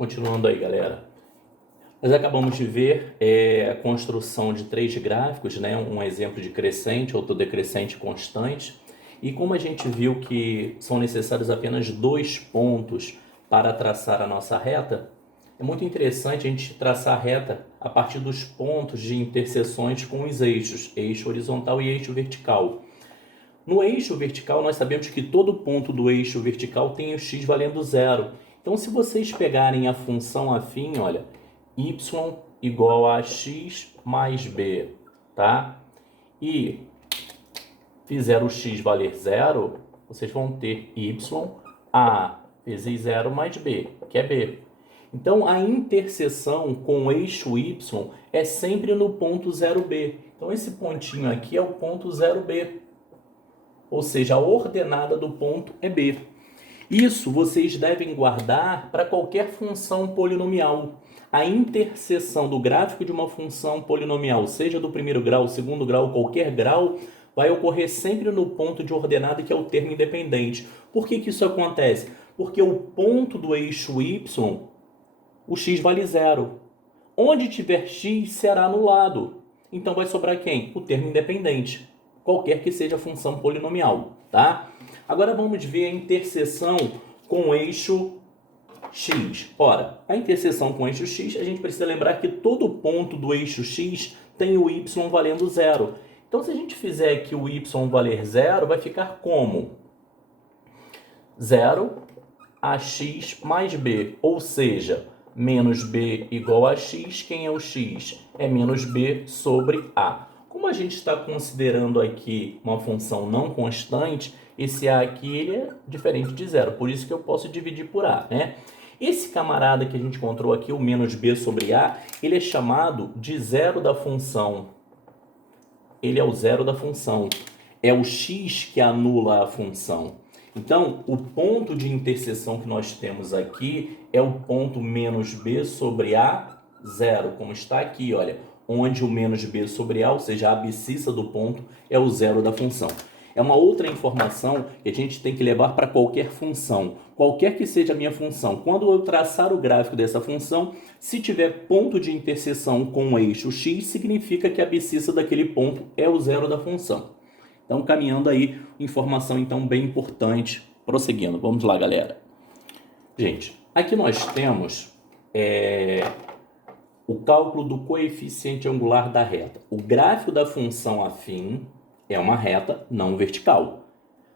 Continuando aí, galera. Nós acabamos de ver a construção de três gráficos, né? Um exemplo de crescente, outro decrescente constante. E como a gente viu que são necessários apenas 2 pontos para traçar a nossa reta, é muito interessante a gente traçar a reta a partir dos pontos de interseções com os eixos, eixo horizontal e eixo vertical. No eixo vertical, nós sabemos que todo ponto do eixo vertical tem o x valendo zero. Então, se vocês pegarem a função afim, olha, y igual a x mais b, tá? E fizer o x valer zero, vocês vão ter y a vezes zero mais b, que é b. Então, a interseção com o eixo y é sempre no ponto 0b. Então, esse pontinho aqui é o ponto 0b. Ou seja, a ordenada do ponto é b. Isso vocês devem guardar para qualquer função polinomial. A interseção do gráfico de uma função polinomial, seja do primeiro grau, segundo grau, qualquer grau, vai ocorrer sempre no ponto de ordenada, que é o termo independente. Por que isso acontece? Porque o ponto do eixo y, o x vale zero. Onde tiver x, será anulado. Então vai sobrar quem? O termo independente, qualquer que seja a função polinomial, tá? Agora vamos ver a interseção com o eixo x. Ora, a interseção com o eixo x, a gente precisa lembrar que todo ponto do eixo x tem o y valendo zero. Então, se a gente fizer aqui o y valer zero, vai ficar como? 0 a x mais b, ou seja, menos b igual a x. Quem é o x? É menos b sobre a. Como a gente está considerando aqui uma função não constante, esse a aqui ele é diferente de zero, por isso que eu posso dividir por a, né? Esse camarada que a gente encontrou aqui, o menos b sobre a, ele é chamado de zero da função. Ele é o zero da função. É o x que anula a função. Então, o ponto de interseção que nós temos aqui é o ponto menos b sobre a zero, como está aqui, olha, onde o menos b sobre a, ou seja, a abscissa do ponto, é o zero da função. É uma outra informação que a gente tem que levar para qualquer função, qualquer que seja a minha função. Quando eu traçar o gráfico dessa função, se tiver ponto de interseção com o eixo x, significa que a abscissa daquele ponto é o zero da função. Então, caminhando aí, informação então bem importante. Prosseguindo, vamos lá, galera. Gente, aqui nós temos o cálculo do coeficiente angular da reta. O gráfico da função afim é uma reta não vertical.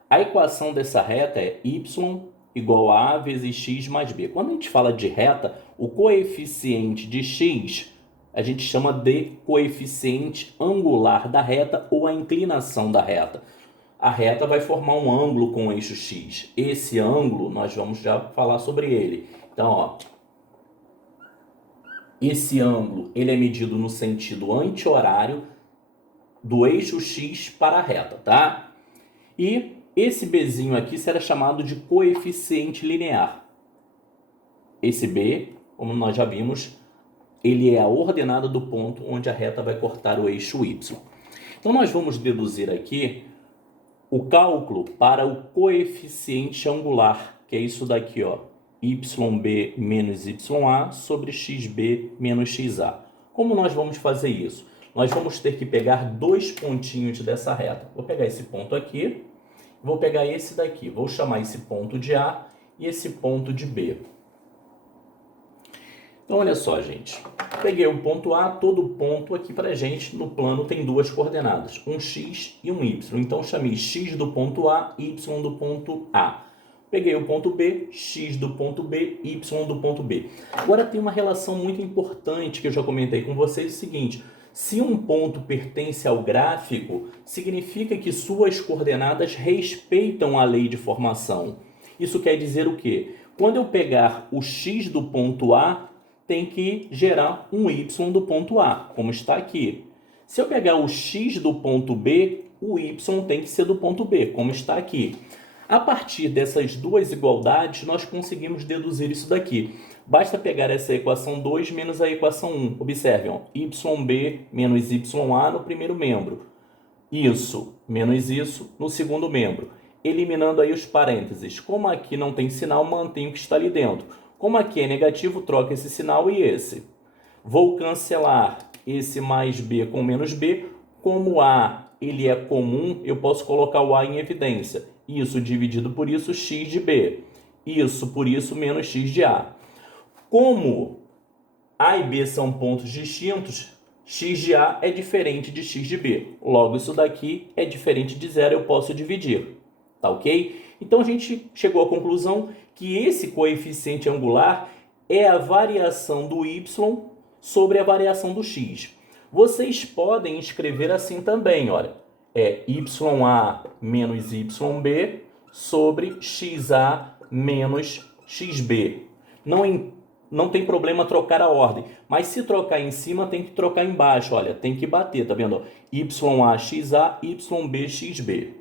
A equação dessa reta é y igual a vezes x mais b. Quando a gente fala de reta, o coeficiente de x a gente chama de coeficiente angular da reta ou a inclinação da reta. A reta vai formar um ângulo com o eixo x. Esse ângulo, nós vamos já falar sobre ele. Então, ó, esse ângulo ele é medido no sentido anti-horário do eixo x para a reta, tá? E esse bzinho aqui será chamado de coeficiente linear. Esse b, como nós já vimos, ele é a ordenada do ponto onde a reta vai cortar o eixo y. Então, nós vamos deduzir aqui o cálculo para o coeficiente angular, que é isso daqui, ó, yb menos ya sobre xb menos xa. Como nós vamos fazer isso? Nós vamos ter que pegar 2 pontinhos dessa reta. Vou pegar esse ponto aqui, vou pegar esse daqui, vou chamar esse ponto de A e esse ponto de B. Então, olha só, gente. Peguei o ponto A, todo ponto aqui pra gente no plano tem 2 coordenadas, um x e um y. Então, chamei x do ponto A, y do ponto A. Peguei o ponto B, x do ponto B, y do ponto B. Agora, tem uma relação muito importante que eu já comentei com vocês, o seguinte: se um ponto pertence ao gráfico, significa que suas coordenadas respeitam a lei de formação. Isso quer dizer o quê? Quando eu pegar o x do ponto A, tem que gerar um y do ponto A, como está aqui. Se eu pegar o x do ponto B, o y tem que ser do ponto B, como está aqui. A partir dessas duas igualdades, nós conseguimos deduzir isso daqui. Basta pegar essa equação 2 menos a equação 1. Observem, ó, yb menos ya no primeiro membro. Isso menos isso no segundo membro. Eliminando aí os parênteses. Como aqui não tem sinal, mantenho o que está ali dentro. Como aqui é negativo, troca esse sinal e esse. Vou cancelar esse mais b com menos b. Como A ele é comum, eu posso colocar o A em evidência. Isso dividido por isso, x de b. Isso por isso, menos x de A. Como A e B são pontos distintos, x de A é diferente de x de B. Logo, isso daqui é diferente de zero, eu posso dividir. Tá ok? Então, a gente chegou à conclusão que esse coeficiente angular é a variação do y sobre a variação do x. Vocês podem escrever assim também, olha. É YA menos YB sobre XA menos XB. Não tem problema trocar a ordem, mas se trocar em cima, tem que trocar embaixo, olha, tem que bater, tá vendo? YAXA, YBXB.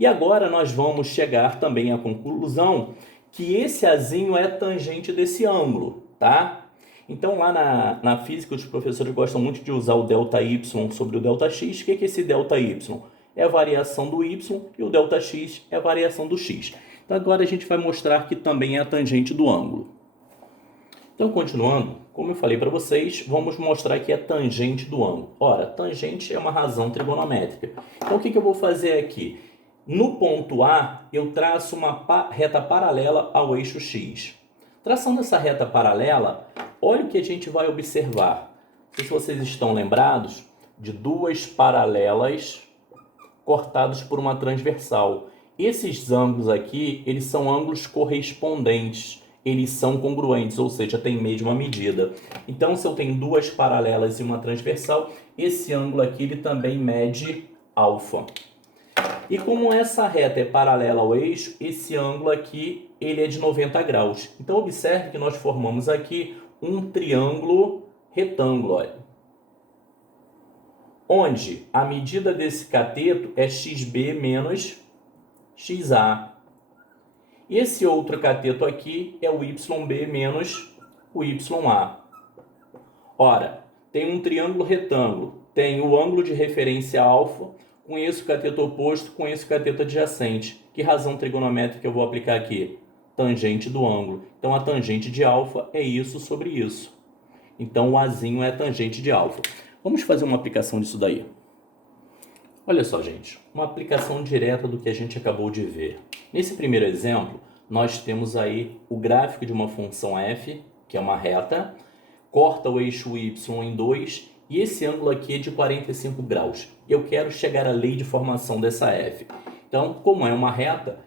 E agora nós vamos chegar também à conclusão que esse azinho é tangente desse ângulo, tá? Então lá na física os professores gostam muito de usar o ΔY sobre o ΔX. O que é esse ΔY? É a variação do y e o ΔX é a variação do x. Então agora a gente vai mostrar que também é a tangente do ângulo. Então, continuando, como eu falei para vocês, vamos mostrar que é tangente do ângulo. Ora, tangente é uma razão trigonométrica. Então, o que eu vou fazer aqui? No ponto A, eu traço uma reta paralela ao eixo x. Traçando essa reta paralela, olha o que a gente vai observar. Não sei se vocês estão lembrados de duas paralelas cortadas por uma transversal. Esses ângulos aqui, eles são ângulos correspondentes. Eles são congruentes, ou seja, tem mesma medida. Então, se eu tenho duas paralelas e uma transversal, esse ângulo aqui ele também mede alfa. E como essa reta é paralela ao eixo, esse ângulo aqui ele é de 90 graus. Então, observe que nós formamos aqui um triângulo retângulo, olha, onde a medida desse cateto é XB menos XA. E esse outro cateto aqui é o YB menos o YA. Ora, tem um triângulo retângulo, tem o ângulo de referência alfa, conheço o cateto oposto, conheço o cateto adjacente. Que razão trigonométrica eu vou aplicar aqui? Tangente do ângulo. Então, a tangente de alfa é isso sobre isso. Então, o Azinho é a tangente de alfa. Vamos fazer uma aplicação disso daí. Olha só, gente, uma aplicação direta do que a gente acabou de ver. Nesse primeiro exemplo, nós temos aí o gráfico de uma função f, que é uma reta, corta o eixo y em 2, e esse ângulo aqui é de 45 graus. Eu quero chegar à lei de formação dessa f. Então, como é uma reta,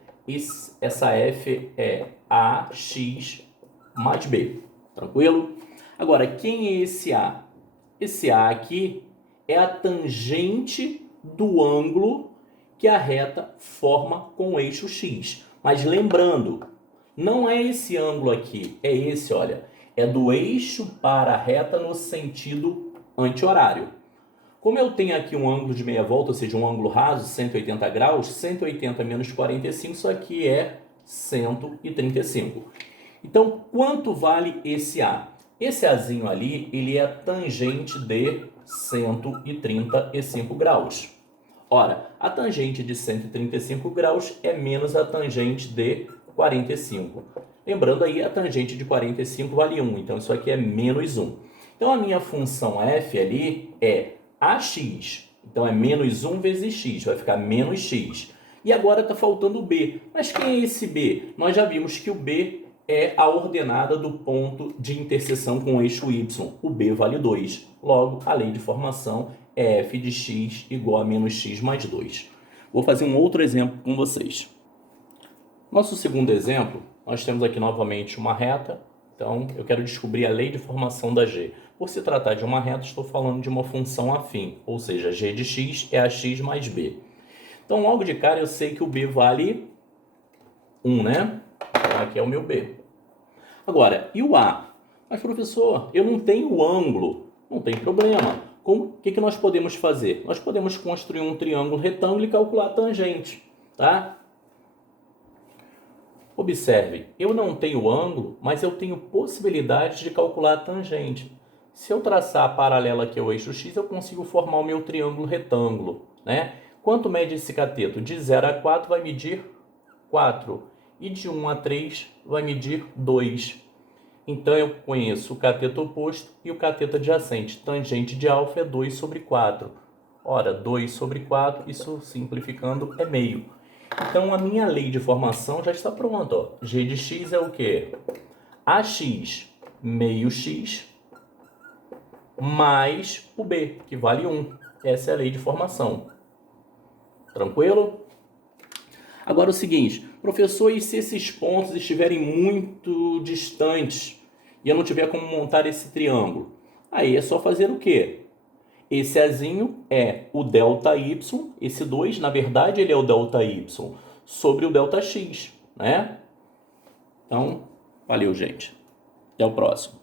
essa f é ax mais b. Tranquilo? Agora, quem é esse a? Esse a aqui é a tangente do ângulo que a reta forma com o eixo x. Mas lembrando, não é esse ângulo aqui, é esse, olha. É do eixo para a reta no sentido anti-horário. Como eu tenho aqui um ângulo de meia volta, ou seja, um ângulo raso, 180 graus, 180 menos 45, isso aqui é 135. Então, quanto vale esse A? Esse Azinho ali, ele é tangente de 135 graus. Ora, a tangente de 135 graus é menos a tangente de 45. Lembrando aí, a tangente de 45 vale 1, então isso aqui é menos 1. Então, a minha função f ali é ax. Então, é menos 1 vezes x, vai ficar menos x. E agora está faltando o b. Mas quem é esse b? Nós já vimos que o b é a ordenada do ponto de interseção com o eixo y. O b vale 2. Logo, a lei de formação é f de x igual a menos x mais 2. Vou fazer um outro exemplo com vocês. Nosso segundo exemplo, nós temos aqui novamente uma reta. Então, eu quero descobrir a lei de formação da g. Por se tratar de uma reta, estou falando de uma função afim, ou seja, g de x é ax mais b. Então, logo de cara, eu sei que o b vale 1, né? Então, aqui é o meu b. Agora, e o a? Mas, professor, eu não tenho ângulo. Não tem problema. O que nós podemos fazer? Nós podemos construir um triângulo retângulo e calcular a tangente, tá? Observe, eu não tenho ângulo, mas eu tenho possibilidade de calcular a tangente. Se eu traçar a paralela aqui ao eixo x, eu consigo formar o meu triângulo retângulo, né? Quanto mede esse cateto? De 0 a 4 vai medir 4. E de 1 a 3 vai medir 2. Então, eu conheço o cateto oposto e o cateto adjacente. Tangente de alfa é 2 sobre 4. Ora, 2 sobre 4, isso simplificando é meio. Então, a minha lei de formação já está pronta. Ó. G de x é o quê? AX meio x mais o B, que vale 1. Essa é a lei de formação. Tranquilo? Agora o seguinte, professor, e se esses pontos estiverem muito distantes e eu não tiver como montar esse triângulo? Aí é só fazer o quê? Esse Azinho é o ΔY, esse 2, na verdade, ele é o ΔY sobre o ΔX, né? Então, valeu, gente. Até o próximo.